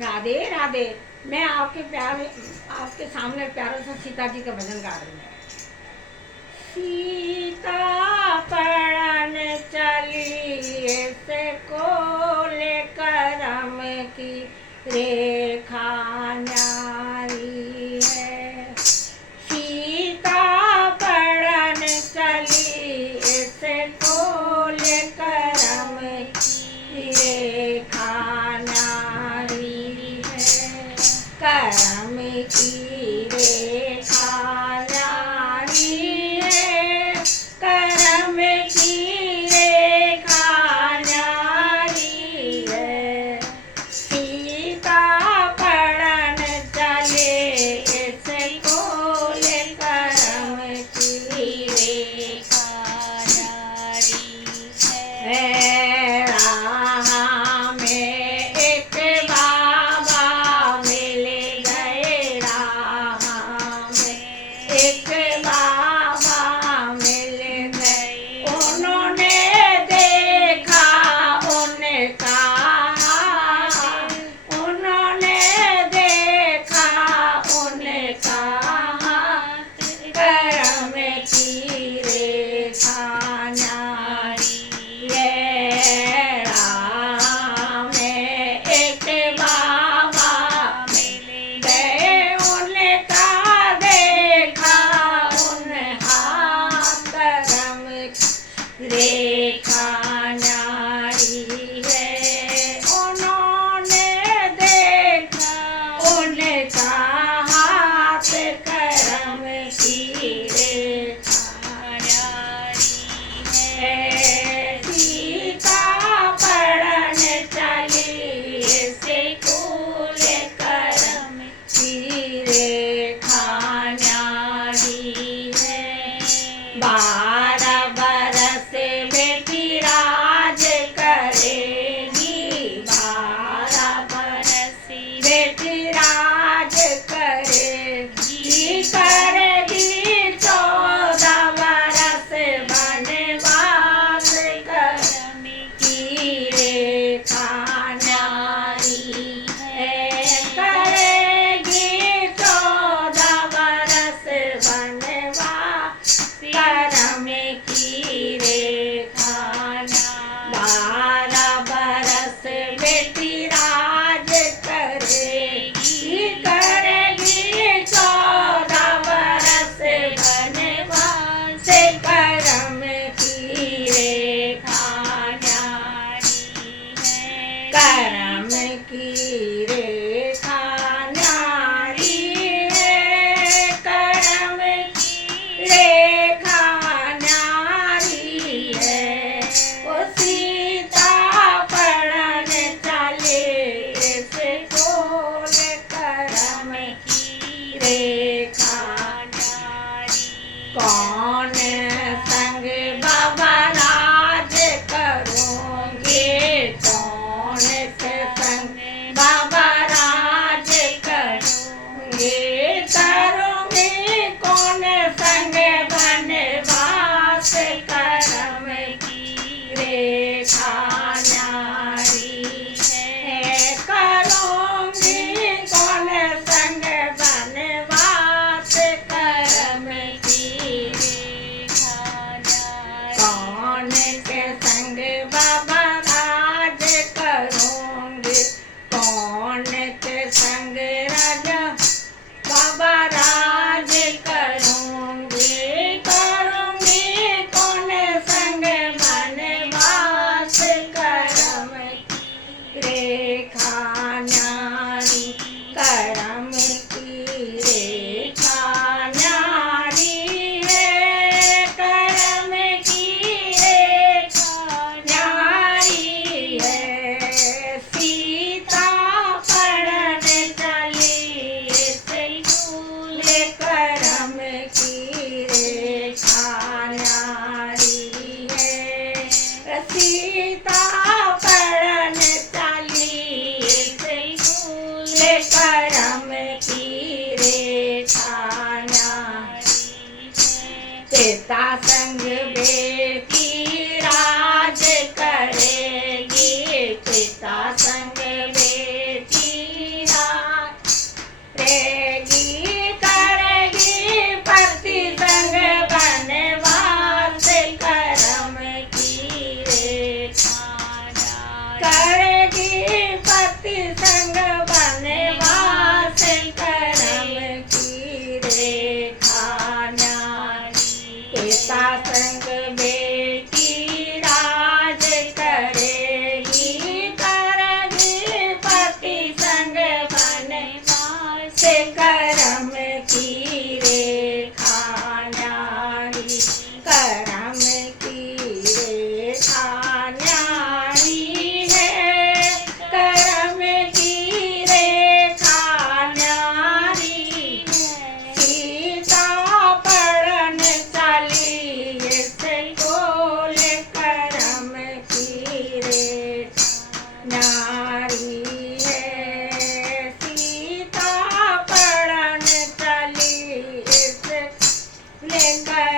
राधे राधे। मैं आपके सामने प्यारे से सीता जी का भजन गा रही हूँ। सीता पड़न चली से को लेकर करम की रेखा न्यारी है। सीता पड़न चली से को लेकर करम की रेखा न्यारी है। करम की रेखा न्यारी है। करम की रेखा न्यारी है। सीता पड़न चले से को लेकर करम की रेखा न्यारी है। राह में एक बाबा मिल गए। राह में एक बाबा मिल गए। उन्होंने देखा उनका हाथ। उन्होंने देखा उनका हाथ। करम की रेखा न्यारी है। राह में एक बाबा मिल गए। उनका देखा उन हाथ। करम की रेखा न्यारी है। उन्होंने देखा उनका हाथ। करम की रेखा न्यारी है। सीता पड़न चली से कुल करम की रेखा न्यारी है। 12 बरस बेटी राज करेगी। 12 बरस बेटी राज करेगी। करेगी 14 बरस वनवास। करम की रेखा न्यारी है। करेगी 14 बरस वनवास। करम की रेखा 12 बरस बेटी राज करेगी। करेगी 14 बरस वनवास। करम की रेखा न्यारी है। करम की रेखा न्यारी है। करम की रेखा न्यारी है। ओ सीता पड़न चले से कोल। करम की रेखा न्यारी। कौन संग बाबा राज करूंगे। कौन से संग बाबा राज करूंगे। करूंगी कौन संग वनवास। करम की रेखा न्यारी है। करूंगी कौन संग वनवास। करम की रेखा न्यारी। कौन के संग बाबा राज करूंगी। कौन के संग राजा बाबा राज करूंगी। करूंगी कौन संग वनवास। करम की रेखा न्यारी। करम की रेखा न्यारी है। करम की रेखा न्यारी है। सीता एक